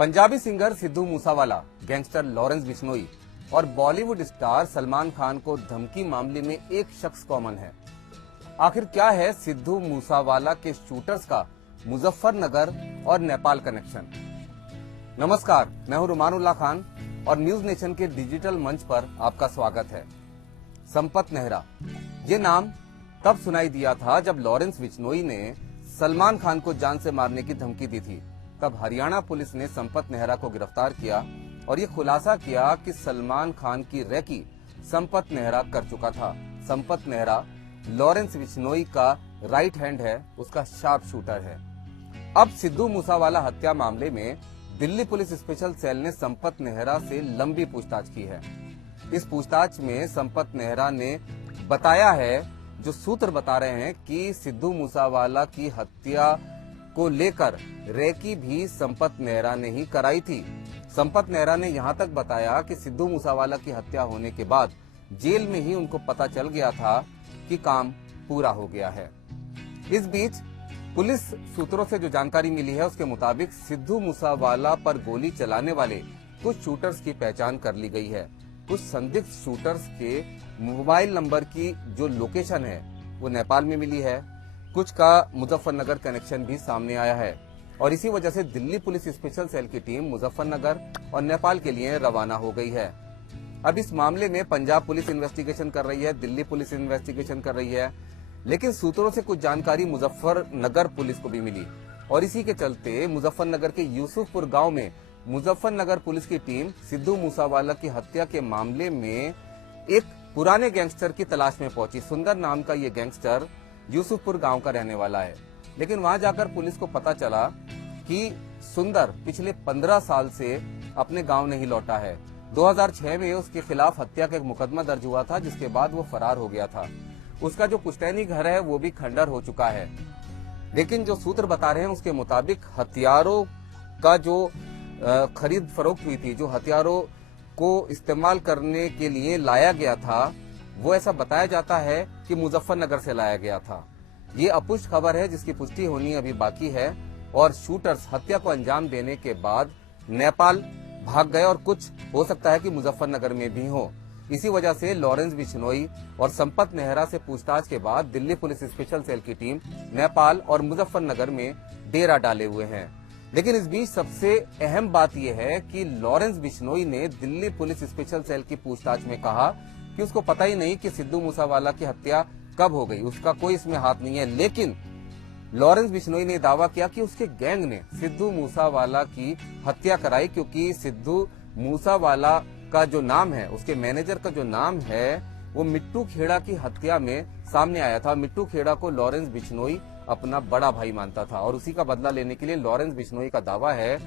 Punjabi singer Sidhu Moosewala, gangster Lawrence Bishnoi और Bollywood star Salman Khan को धमकी मामले में एक शख्स कॉमन है। आखिर क्या है सिद्धू मूसावाला के शूटर्स का मुजफ्फरनगर और नेपाल कनेक्शन? नमस्कार, मैं हूं रुमानुल्लाह खान और न्यूज नेशन के डिजिटल मंच पर आपका स्वागत है। संपत नेहरा, ये नाम तब सुनाई दिया था जब लॉरेंस बिश्नोई ने सलमान खान को जान से मारने की धमकी दी थी। तब हरियाणा पुलिस ने संपत नेहरा को गिरफ्तार किया और ये खुलासा किया कि सलमान खान की रैकी संपत नेहरा कर चुका था। संपत नेहरा लॉरेंस बिश्नोई का राइट हैंड है, उसका शार्प शूटर है। अब सिद्धू मूसावाला हत्या मामले में दिल्ली पुलिस स्पेशल सेल ने संपत नेहरा से लंबी पूछताछ की है। इस पूछताछ में संपत नेहरा ने बताया है, जो सूत्र बता रहे हैं कि सिद्धू मूसावाला की हत्या को लेकर रेकी भी संपत नेहरा ने ही कराई थी। संपत नेहरा ने यहां तक बताया कि सिद्धू मूसावाला की हत्या होने के बाद जेल में ही उनको पता चल गया था कि काम पूरा हो गया है। इस बीच पुलिस सूत्रों से जो जानकारी मिली है उसके मुताबिक सिद्धू मूसावाला पर गोली चलाने वाले कुछ शूटर्स की पहचान कर ली गई है। कुछ संदिग्ध शूटर्स के मोबाइल नंबर की जो लोकेशन है वो नेपाल में मिली है। कुछ का मुजफ्फरनगर कनेक्शन भी सामने आया है और इसी वजह से दिल्ली पुलिस स्पेशल सेल की टीम मुजफ्फरनगर और नेपाल के लिए रवाना हो गई है। अब इस मामले में पंजाब पुलिस इन्वेस्टिगेशन कर रही है, दिल्ली पुलिस इन्वेस्टिगेशन कर रही है, लेकिन सूत्रों से कुछ जानकारी मुजफ्फरनगर पुलिस को भी मिली और इसी के चलते मुजफ्फरनगर के यूसुफपुर गांव में मुजफ्फरनगर पुलिस की टीम सिद्धू मूसावाला की हत्या के मामले में एक पुराने गैंगस्टर की तलाश में पहुंची। सुंदर नाम का ये गैंगस्टर यूसुफपुर गांव का रहने वाला है, लेकिन वहां जाकर पुलिस को पता चला कि सुंदर पिछले 15 साल से अपने गांव नहीं लौटा है। 2006 में उसके खिलाफ हत्या का एक मुकदमा दर्ज हुआ था, जिसके बाद वो फरार हो गया था। उसका जो पुश्तैनी घर है वो भी खंडर हो चुका है, लेकिन जो सूत्र बता रहे हैं उसके मुताबिक हथियारों का जो खरीद फरोख्त हुई थी, जो हथियारों को इस्तेमाल करने के लिए लाया गया था, वो ऐसा बताया जाता है कि मुजफ्फरनगर से लाया गया था। ये अपुष्ट खबर है जिसकी पुष्टि होनी अभी बाकी है और शूटर्स हत्या को अंजाम देने के बाद नेपाल भाग गए और कुछ हो सकता है कि मुजफ्फरनगर में भी हो। इसी वजह से लॉरेंस बिश्नोई और संपत नेहरा से पूछताछ के बाद दिल्ली पुलिस स्पेशल सेल की टीम नेपाल और मुजफ्फरनगर में डेरा डाले हुए हैं। लेकिन इस बीच सबसे अहम बात यह है कि लॉरेंस बिश्नोई ने दिल्ली पुलिस स्पेशल सेल की पूछताछ में कहा कि उसको पता ही नहीं कि सिद्धू मूसावाला की हत्या कब हो गई, उसका कोई इसमें हाथ नहीं है। लेकिन लॉरेंस बिश्नोई ने दावा किया कि उसके गैंग ने सिद्धू मूसावाला की हत्या कराई, क्योंकि सिद्धू मूसावाला का जो नाम है, उसके मैनेजर का जो नाम है, वो मिट्टू खेड़ा की हत्या में सामने आया था। मिट्टू खेड़ा को लॉरेंस बिश्नोई अपना बड़ा भाई मानता था और उसी का बदला लेने के लिए लॉरेंस बिश्नोई का दावा है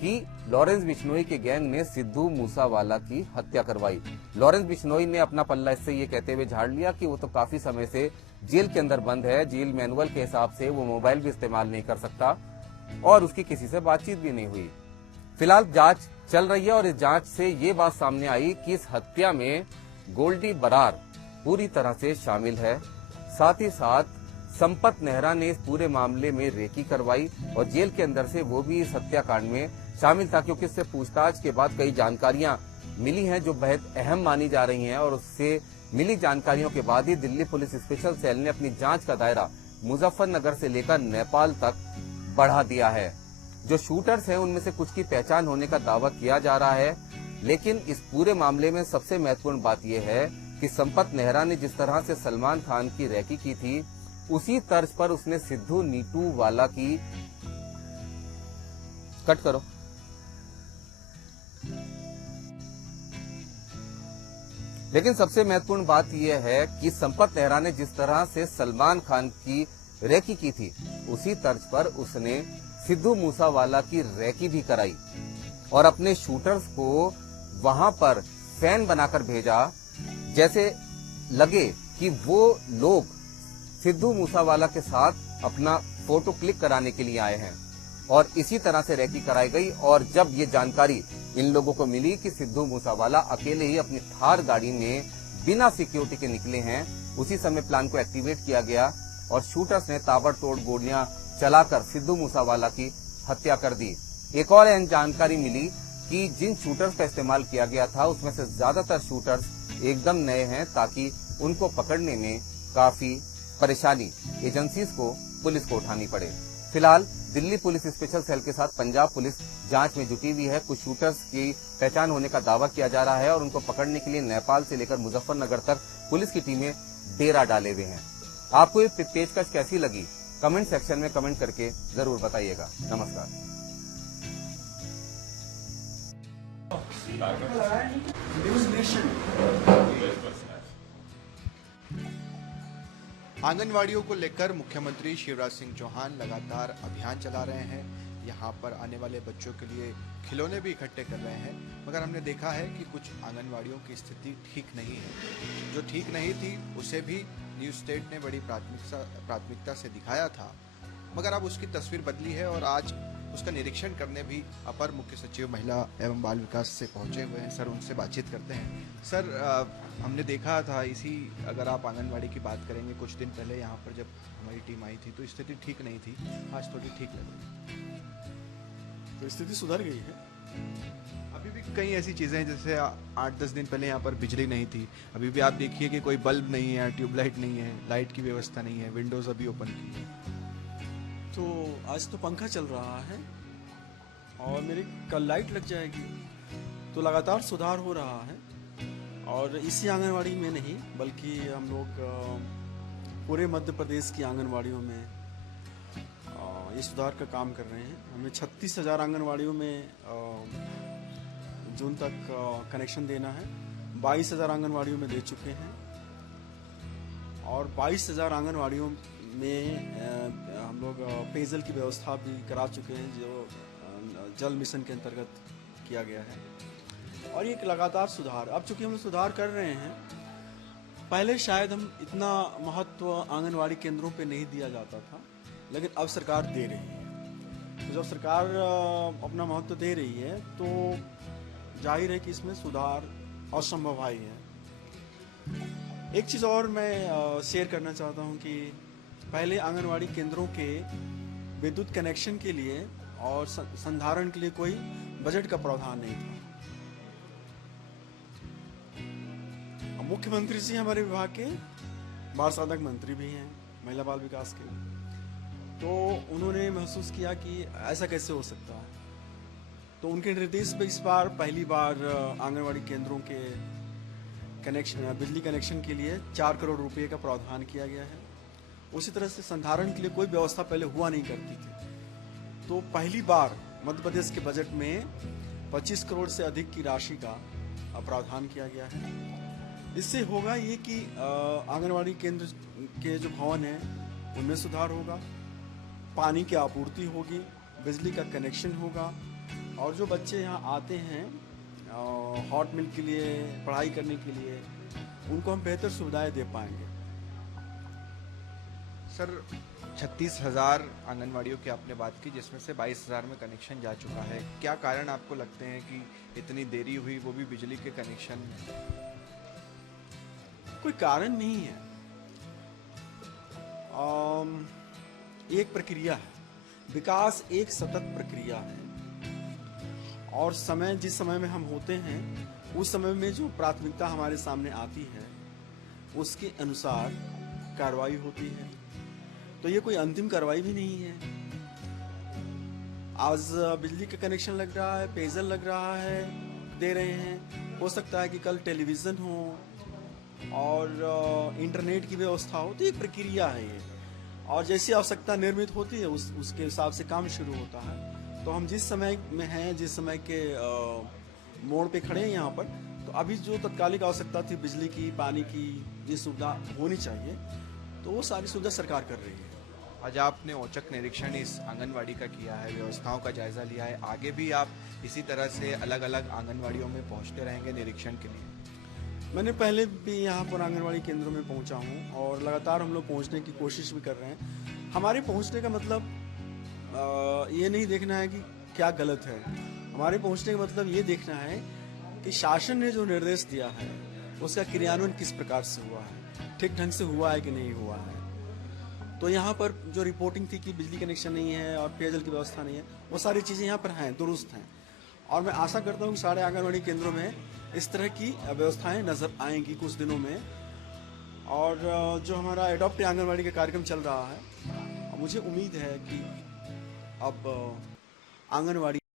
कि लॉरेंस बिश्नोई के गैंग ने सिद्धू मूसावाला की हत्या करवाई। लॉरेंस बिश्नोई ने अपना पल्ला इससे ये कहते हुए झाड़ लिया कि वो तो काफी समय से जेल के अंदर बंद है, जेल मैनुअल के हिसाब से वो मोबाइल भी इस्तेमाल नहीं कर सकता और उसकी किसी से बातचीत भी नहीं हुई। फिलहाल जांच चल रही है और इस जांच से ये बात सामने आई कि इस हत्या में गोल्डी बरार पूरी तरह से शामिल है। साथ ही साथ संपत नेहरा ने इस पूरे मामले में रेकी करवाई और जेल के अंदर से वो भी इस हत्याकांड में शामिल था, क्योंकि इससे पूछताछ के बाद कई जानकारियां मिली हैं जो बेहद अहम मानी जा रही हैं और उससे मिली जानकारियों के बाद ही दिल्ली पुलिस स्पेशल सेल ने अपनी जांच का दायरा मुजफ्फरनगर से लेकर नेपाल तक बढ़ा दिया है। जो शूटर्स हैं उनमें से कुछ की पहचान होने का दावा किया जा रहा है, लेकिन इस पूरे मामले में सबसे महत्वपूर्ण बात यह है कि संपत नेहरा ने जिस तरह से सलमान खान की रैकी की थी, उसी तर्ज पर उसने सिद्धू नीटू वाला की कट करो लेकिन सबसे महत्वपूर्ण बात यह है कि संपत नेहरा ने जिस तरह से सलमान खान की रैकी की थी, उसी तर्ज पर उसने सिद्धू मूसावाला की रैकी भी कराई और अपने शूटर्स को वहां पर फैन बनाकर भेजा, जैसे लगे कि वो लोग सिद्धू मूसावाला के साथ अपना फोटो क्लिक कराने के लिए आए हैं और इसी तरह से रैकी कराई गई। और जब ये जानकारी इन लोगों को मिली कि सिद्धू मूसावाला अकेले ही अपनी थार गाड़ी में बिना सिक्योरिटी के निकले हैं, उसी समय प्लान को एक्टिवेट किया गया और शूटर्स ने ताबड़तोड़ गोलियां चलाकर सिद्धू मूसावाला की हत्या कर दी। एक और अहम जानकारी मिली कि जिन शूटर्स का इस्तेमाल किया गया था उसमें से ज्यादातर शूटर्स एकदम नए हैं, ताकि उनको पकड़ने में काफी परेशानी एजेंसीज को, पुलिस को उठानी पड़े। फिलहाल दिल्ली पुलिस स्पेशल सेल के साथ पंजाब पुलिस जांच में जुटी हुई है। कुछ शूटर्स की पहचान होने का दावा किया जा रहा है और उनको पकड़ने के लिए नेपाल से लेकर मुजफ्फरनगर तक पुलिस की टीमें डेरा डाले हुए हैं। आपको ये पेशकश कैसी लगी? कमेंट सेक्शन में कमेंट करके जरूर बताइएगा। नमस्कार। आंगनवाड़ियों को लेकर मुख्यमंत्री शिवराज सिंह चौहान लगातार अभियान चला रहे हैं। यहाँ पर आने वाले बच्चों के लिए खिलौने भी इकट्ठे कर रहे हैं, मगर हमने देखा है कि कुछ आंगनवाड़ियों की स्थिति ठीक नहीं है। जो ठीक नहीं थी उसे भी न्यूज़ स्टेट ने बड़ी प्राथमिकता से दिखाया था, मगर अब उसकी तस्वीर बदली है और आज उसका निरीक्षण करने भी अपर मुख्य सचिव महिला एवं बाल विकास से पहुंचे हुए हैं। सर, उनसे बातचीत करते हैं। सर, हमने देखा था अगर आप आंगनवाड़ी की बात करेंगे, कुछ दिन पहले यहाँ पर जब हमारी टीम आई थी तो स्थिति ठीक नहीं थी, आज थोड़ी ठीक लग रही है। तो स्थिति सुधर गई है। अभी भी कई ऐसी चीज़ें हैं, जैसे 8-10 दिन पहले यहाँ पर बिजली नहीं थी, अभी भी आप देखिए कि कोई बल्ब नहीं है, ट्यूबलाइट नहीं है, लाइट की व्यवस्था नहीं है, विंडोज़ अभी ओपन की है। तो आज तो पंखा चल रहा है और मेरी कल लाइट लग जाएगी, तो लगातार सुधार हो रहा है। और इसी आंगनवाड़ी में नहीं बल्कि हम लोग पूरे मध्य प्रदेश की आंगनवाड़ियों में ये सुधार का काम कर रहे हैं। हमें 36,000 आंगनवाड़ियों में जून तक कनेक्शन देना है। 22,000 आंगनवाड़ियों में दे चुके हैं और 22,000 आंगनवाड़ियों में हम लोग पेयजल की व्यवस्था भी करा चुके हैं, जो जल मिशन के अंतर्गत किया गया है। और ये एक लगातार सुधार, अब चूंकि हम लोग सुधार कर रहे हैं, पहले शायद हम इतना महत्व आंगनवाड़ी केंद्रों पे नहीं दिया जाता था, लेकिन अब सरकार दे रही है। तो जब सरकार अपना महत्व दे रही है तो जाहिर है कि इसमें सुधार असंभव ही है। एक चीज़ और मैं शेयर करना चाहता हूँ कि पहले आंगनवाड़ी केंद्रों के विद्युत कनेक्शन के लिए और संधारण के लिए कोई बजट का प्रावधान नहीं था। मुख्यमंत्री जी हमारे विभाग के बाल साधक मंत्री भी हैं, महिला बाल विकास के, तो उन्होंने महसूस किया कि ऐसा कैसे हो सकता है। तो उनके निर्देश पे इस बार पहली बार आंगनवाड़ी केंद्रों के कनेक्शन, बिजली कनेक्शन के लिए 4 करोड़ रुपए का प्रावधान किया गया है। उसी तरह से संधारण के लिए कोई व्यवस्था पहले हुआ नहीं करती थी, तो पहली बार मध्य प्रदेश के बजट में 25 करोड़ से अधिक की राशि का प्रावधान किया गया है। इससे होगा ये कि आंगनवाड़ी केंद्र के जो भवन हैं उनमें सुधार होगा, पानी की आपूर्ति होगी, बिजली का कनेक्शन होगा और जो बच्चे यहाँ आते हैं हॉट मिल के लिए, पढ़ाई करने के लिए, उनको हम बेहतर सुविधाएं दे पाएंगे। सर, 36,000 आंगनवाड़ियों की आपने बात की, जिसमें से 22,000 में कनेक्शन जा चुका है। क्या कारण आपको लगते हैं कि इतनी देरी हुई, वो भी बिजली के कनेक्शन में? कोई कारण नहीं है, एक प्रक्रिया है। विकास एक सतत प्रक्रिया है और जिस समय में हम होते हैं उस समय में जो प्राथमिकता हमारे सामने आती है उसके अनुसार कार्रवाई होती है। तो ये कोई अंतिम कार्रवाई भी नहीं है। आज बिजली का कनेक्शन लग रहा है, पेयजल लग रहा है, दे रहे हैं, हो सकता है कि कल टेलीविज़न हो और इंटरनेट की व्यवस्था हो, तो एक प्रक्रिया है ये। और जैसी आवश्यकता निर्मित होती है उसके हिसाब से काम शुरू होता है। तो हम जिस समय में हैं, जिस समय के मोड़ पे खड़े हैं यहाँ पर, तो अभी जो तत्कालिक आवश्यकता थी बिजली की, पानी की, ये सुविधा होनी चाहिए, तो वो सारी सुविधा सरकार कर रही है। आज आपने औचक निरीक्षण इस आंगनवाड़ी का किया है, व्यवस्थाओं का जायजा लिया है, आगे भी आप इसी तरह से अलग अलग आंगनवाड़ियों में पहुंचते रहेंगे निरीक्षण के लिए? मैंने पहले भी यहाँ पर आंगनवाड़ी केंद्रों में पहुँचा हूँ और लगातार हम लोग पहुँचने की कोशिश भी कर रहे हैं। हमारे पहुँचने का मतलब ये नहीं देखना है कि क्या गलत है, हमारे पहुँचने का मतलब ये देखना है कि शासन ने जो निर्देश दिया है उसका क्रियान्वयन किस प्रकार से हुआ है, ठीक ढंग से हुआ है कि नहीं हुआ है। तो यहाँ पर जो रिपोर्टिंग थी कि बिजली कनेक्शन नहीं है और पेयजल की व्यवस्था नहीं है, वो सारी चीज़ें यहाँ पर हैं, दुरुस्त हैं। और मैं आशा करता हूँ कि सारे आंगनबाड़ी केंद्रों में इस तरह की व्यवस्थाएं नज़र आएंगी कुछ दिनों में। और जो हमारा एडॉप्ट आंगनबाड़ी का कार्यक्रम चल रहा है, मुझे उम्मीद है कि अब आंगनबाड़ी